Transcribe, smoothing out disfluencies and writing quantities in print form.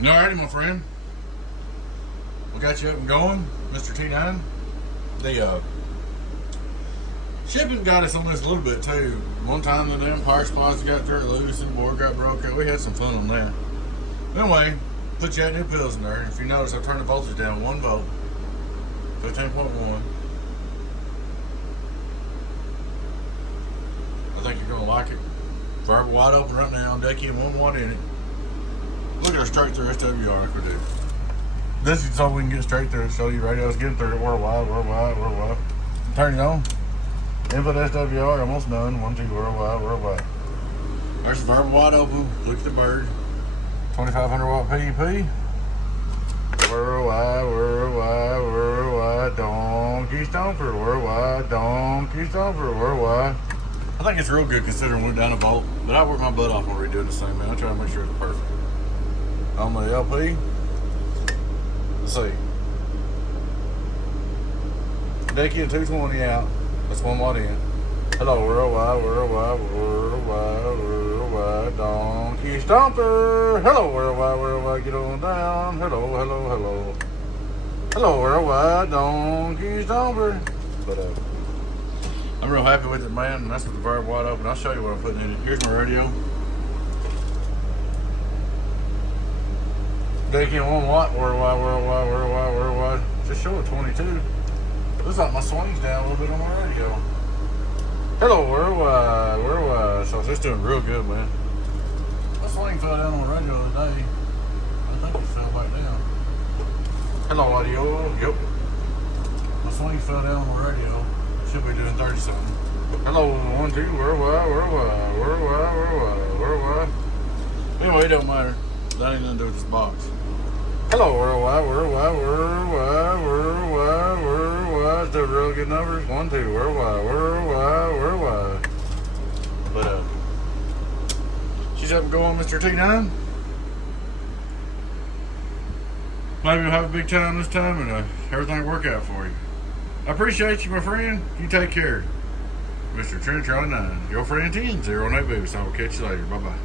Alrighty, my friend. We got you up and going, Mr. T9. The shipping got us on this a little bit too. One time the damn power supplies got turned loose and the board got broke out. We had some fun on that. Anyway, put you out new pills in there. If you notice, I've turned the voltage down 1 volt, 15.1. I think you're gonna like it. Variable wide open right now, decky and 1 watt in it. Look at her straight through SWR like we do. This is so we can get straight through it, show you radios getting through it, worldwide. Turn it on. Input SWR, almost done. 1, 2, worldwide. There's the variable wide open. Look at the bird. 2500 watt PEP. Worldwide, donkey stomper. Worldwide. I think it's real good considering we're down a volt, but I work my butt off when we're doing the same, man. I try to make sure it's perfect. On the LP, let's see. Decky and 220 out. That's 1 watt in. Hello, worldwide, donkey stomper. Hello, worldwide, get on down. Hello. Hello, worldwide, donkey stomper. But I'm real happy with it, man. And that's with the variable wide open. I'll show you what I'm putting in it. Here's my radio. Decky 1 watt, worldwide. Just show it 22. Looks like my swing's down a little bit on my radio. Hello, worldwide. So it's doing real good, man. My swing fell down on the radio the other day. I think it fell back down. Hello, audio. Yep. My swing fell down on the radio. Should be doing 30 something. Hello, 1, 2, worldwide. Anyway, it don't matter. That ain't nothing to do with this box. Hello, worldwide. Those are real good numbers. 1, 2, worldwide. But she's up and going, Mr. T9. Maybe you'll have a big time this time and everything will work out for you. I appreciate you, my friend. You take care. Mr. Trent Charlie 9, your friend 10-08 baby. So I will catch you later. Bye-bye.